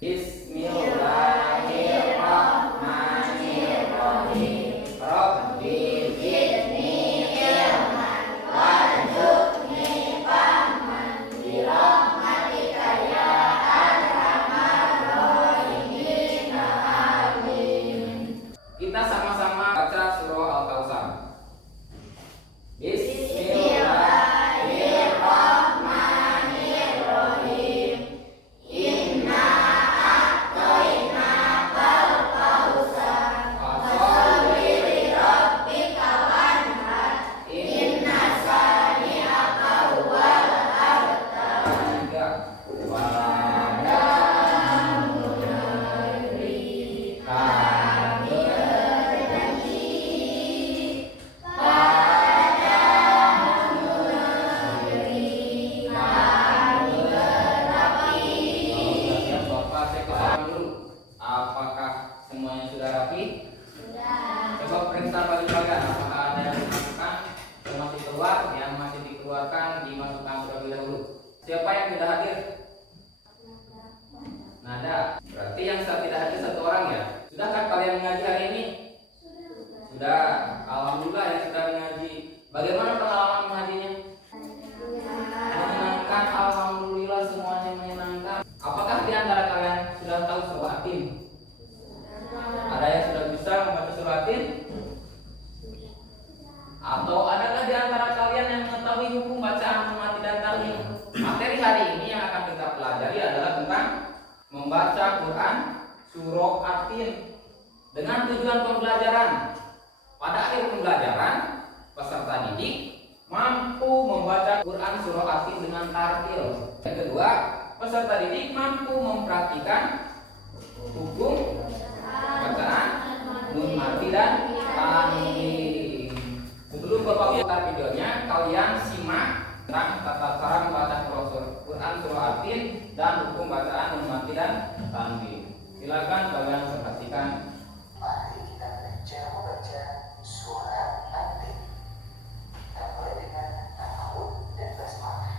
Bismillahirrahmanirrahim. Rabbi zidni ilman warzuqni fahman bi rahmatika ya arhamar rahimin. Amin. Kita sama-sama baca surah Al-Kautsar. Bismillahirrahmanirrahim. Inna a'tainakal kautsar fasholli li rabbika wanhar. Inna shani'aka huwal abtar. Padamu negeri kami berjanji, padamu negeri kami berapi. Bapak, saya kesana dulu. Apakah semuanya sudah rapi? Sudah. Coba periksa baju-bajuan. Apakah ada yang dimasukkan, yang masih keluar, yang masih dikeluarkan, dimasukkan terlebih dahulu. Siapa yang tidak hadir? Nada. Berarti yang tidak hadir satu orang ya. Sudahkah kalian mengaji hari ini? Sudah. Alhamdulillah yang sudah mengaji. Bagaimana pengalaman mengajinya? Menyenangkan. Alhamdulillah semuanya menyenangkan. Apakah di antara kalian sudah tahu surah Atin? Ada yang sudah bisa membaca surah Atin? Atau adakah di antara kalian yang mengetahui hukum bacaan mati dan talqin? Materi hari ini yang akan kita pelajari adalah tentang membaca Quran surah Atin dengan tujuan pembelajaran. Pada akhir pembelajaran, peserta didik mampu membaca Quran surah Atin dengan tartil. Yang kedua, peserta didik mampu mempraktikkan hukum bacaan nun mati dan tanwin. Sebelum Bapak putar videonya, kalian simak tentang tata cara membaca Quran surah Atin dan hukum bacaan nun mati dan tanwin. Silakan kalian perhatikan. Mari kita belajar membaca surah Atin. Kita mulai dengan ta'awud dan basmalah.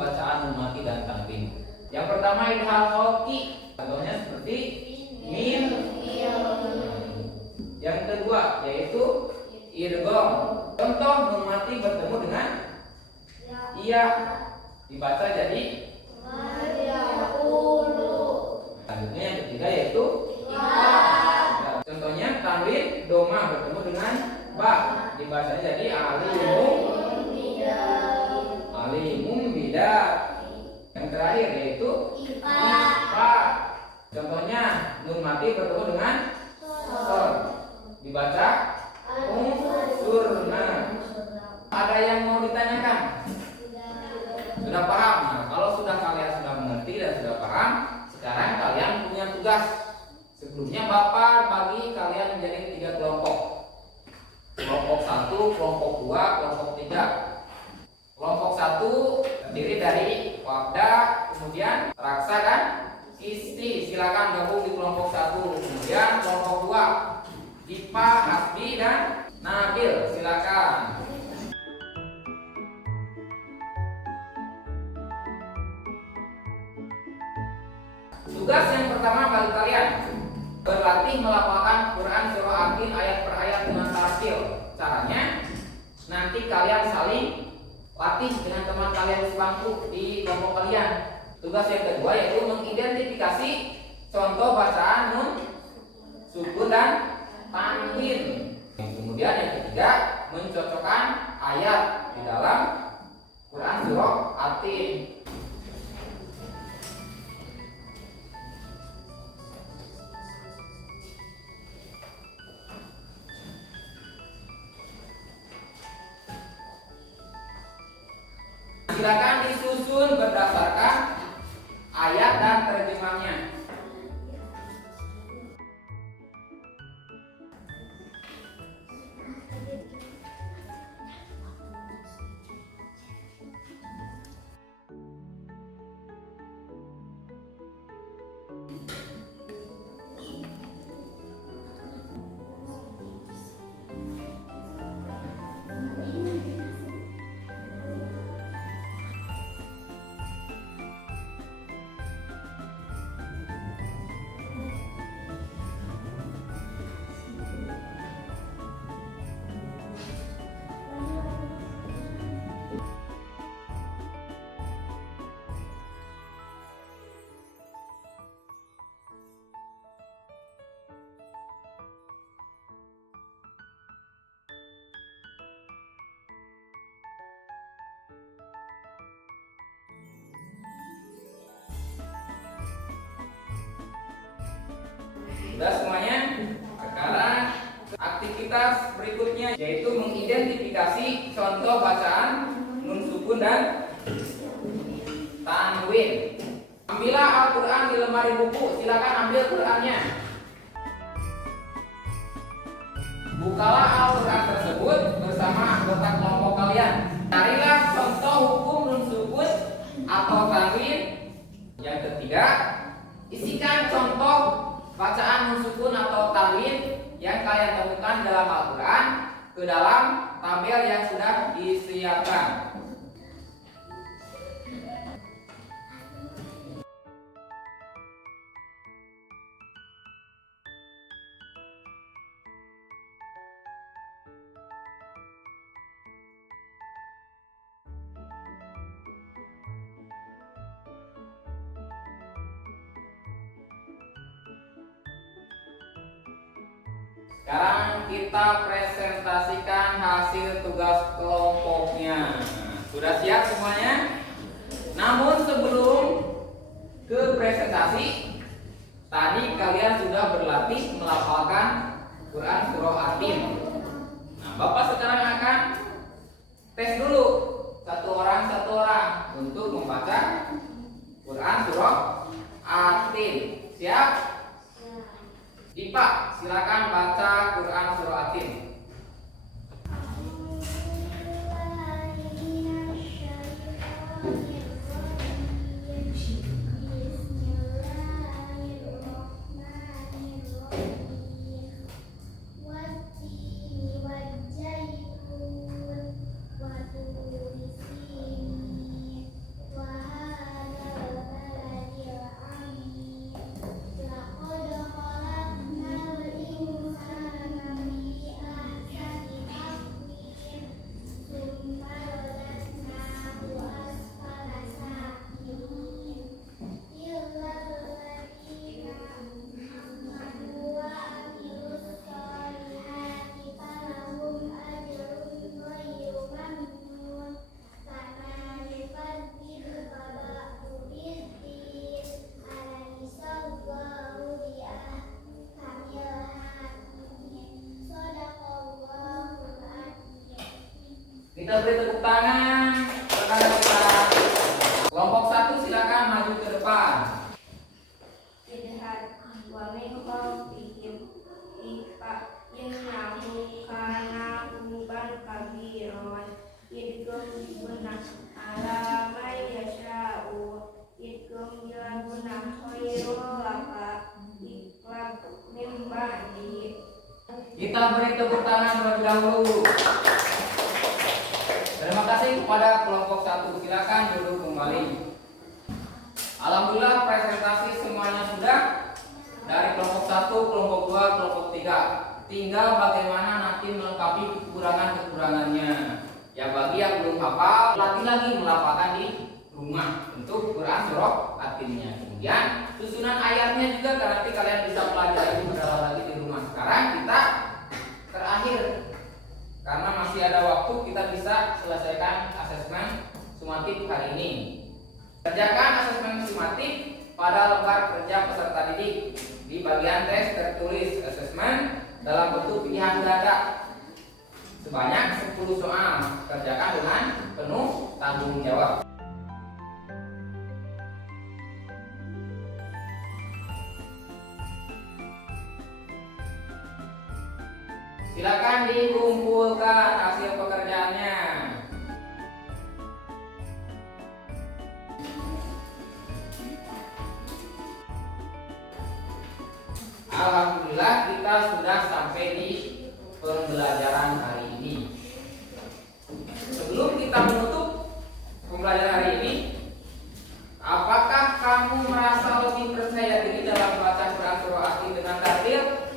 bacaan nun mati dan tanwin. Yang pertama idhal khalqi, contohnya seperti min. Yang kedua yaitu idgham. Contoh nun mati bertemu dengan iya, dibaca jadi. Selanjutnya yang ketiga yaitu contohnya tanwin doma bertemu dengan ba, dibacanya jadi alimum bidat. Yang terakhir yaitu ifa. Contohnya nun mati bertemu dengan sor, dibaca unsurna. Ada yang mau ditanyakan? Sudah paham? Nah, kalau kalian sudah mengerti dan sudah paham, sekarang kalian punya tugas. Sebelumnya Bapak bagi kalian menjadi 3 kelompok. Kelompok 1, kelompok 2, kelompok 3. Kelompok 1 terdiri dari Wabda, kemudian Raksa dan Isti. Silakan gabung di kelompok 1. Kemudian kelompok 2 Dipa, Hasbi dan Nabil. Silakan. Tugas yang pertama bagi kalian berlatih melafalkan Quran surah Atin ayat per ayat dengan tartil. Caranya nanti kalian saling latih dengan teman kalian sebangku di kelompok kalian. Tugas yang kedua yaitu mengidentifikasi contoh bacaan nun, sukun dan tanwin. Kemudian yang ketiga mencocokkan ayat di dalam Quran surah Atin. Silakan disusun berdasarkan ayat dan terjemahnya. Sudah semuanya? Sekarang aktivitas berikutnya yaitu mengidentifikasi contoh bacaan nun sukun dan tanwin. Ambillah Al-Quran di lemari buku. Silakan ambil Qurannya. Bukalah Al-Quran tersebut bersama anggota kelompok kalian. Carilah contoh hukum nun sukun atau tanwin. Yang ketiga, isikan contoh bacaan nun sukun atau tanwin yang kalian temukan dalam Al-Quran ke dalam tabel yang sudah disiapkan. Sekarang kita presentasikan hasil tugas kelompoknya. Sudah siap semuanya? Namun sebelum ke presentasi, tadi kalian sudah berlatih melafalkan Quran surah Atin. Nah, Bapak sekarang akan tes dulu satu orang untuk membaca Quran surah Atin. Siap? Dipa, silakan baca Quran surah Atin. Kita beri tepuk tangan kepada kita. Kelompok 1 silakan maju ke depan. Idhad wa min khawfihim innahu kana huban kabiran yadguna ala man yasha'u yadguna khairul laka iklab min ba'di. Kita beri tepuk tangan terlebih dahulu. Terima kasih kepada kelompok 1. Silakan duduk kembali. Alhamdulillah presentasi semuanya sudah dari kelompok 1, kelompok 2, kelompok 3. Tinggal bagaimana nanti melengkapi kekurangan-kekurangannya. Ya bagi yang belum hafal, latih lagi melafalkan di rumah untuk Quran surah artinya. Kemudian susunan ayatnya juga nanti kalian bisa pelajari mendalam lagi di rumah. Sekarang kita terakhir karena masih ada waktu, kita bisa selesaikan asesmen sumatif hari ini. Kerjakan asesmen sumatif pada lembar kerja peserta didik. Di bagian tes tertulis asesmen dalam bentuk pilihan ganda sebanyak 10 soal. Kerjakan dengan penuh tanggung jawab. Silakan dikumpulkan hasil pekerjaannya. Alhamdulillah kita sudah sampai di pembelajaran hari ini. Sebelum kita menutup pembelajaran hari ini, apakah kamu merasa lebih percaya diri dalam membaca Quran surah Atin dengan tartil?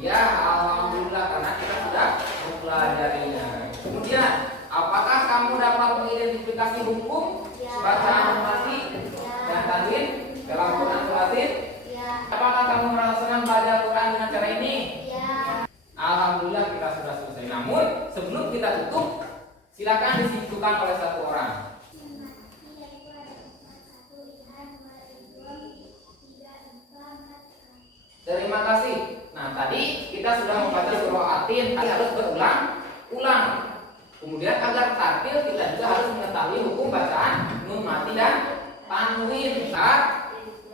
Ya, alhamdulillah karena kita sudah mempelajarinya. Kemudian, apakah kamu dapat mengidentifikasi hukum bacaan mati dan tajwid dalam Quran surah Atin? Apakah kamu merasa senang belajar Quran dengan cara ini? Alhamdulillah kita sudah selesai. Namun, sebelum kita tutup, silakan disimpulkan oleh satu orang. Terima kasih. Nah, tadi kita sudah membaca surah Atin, harus berulang-ulang. Kemudian agar tartil kita juga harus mengetahui hukum bacaan nun mati dan tanwin,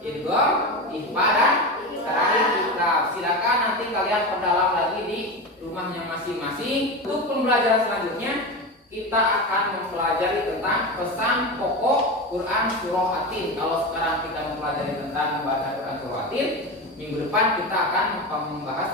idgham, ikhfa dan terakhir ikrab. Silakan nanti kalian perdalam lagi di rumahnya masing-masing. Untuk pembelajaran selanjutnya kita akan mempelajari tentang pesan pokok Quran surah Atin. Kalau sekarang kita mempelajari tentang membaca Quran surah Atin, minggu depan kita akan membahas